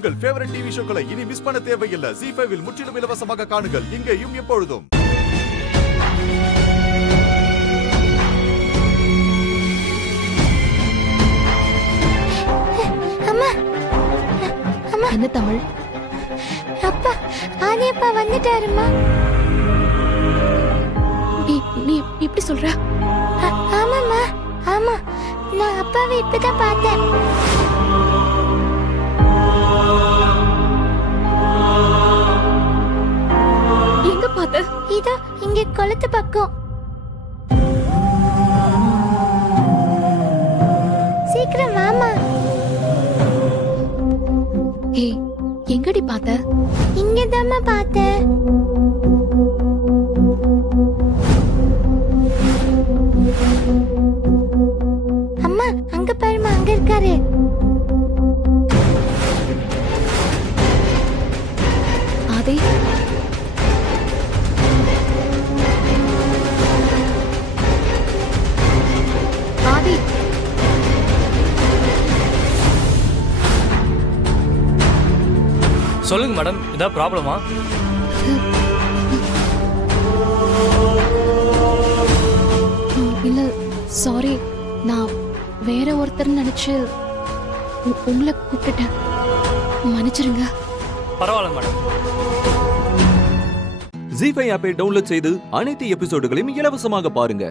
உங்கள் favourite TV ஷோக்களை இனி miss பண்ண தேவையில்லை. ZEE5 இல் முற்றிலும் இலவசமாக காணுங்கள். இங்கேயும் எப்பொழுதும். அம்மா அம்மா என்ன தமிழ்? அப்பா ஆதியப்பா வந்துட்டாருமா. நீ இப்படி சொல்ற? ஆமாம்மா ஆமா, நான் அப்பாவை இப்பதான் பார்த்தேன். எங்க பார்த்த? இதோ இங்க குளத்து பக்கம். சீக்கிரம் வாமா. ஏய், எங்கடி பார்த்த? இங்கதாம்மா பார்த்தேன். அம்மா அங்க பாருமா, அங்க இருக்காரு. ஆதி, ஆதி, சொல்லுங்க மேடம், ஏதாவது ப்ராப்ளமா? இல்ல சாரி, நான் வேற ஒருத்தர் நினைச்சு உங்களை கூப்பிட்டுட்டேன், மன்னிச்சிருங்க. பரவாயில்ல மேடம். ZEE5 ஆப்பை டவுன்லோட் செய்து அனைத்து எபிசோடுகளையும் இலவசமாக பாருங்க.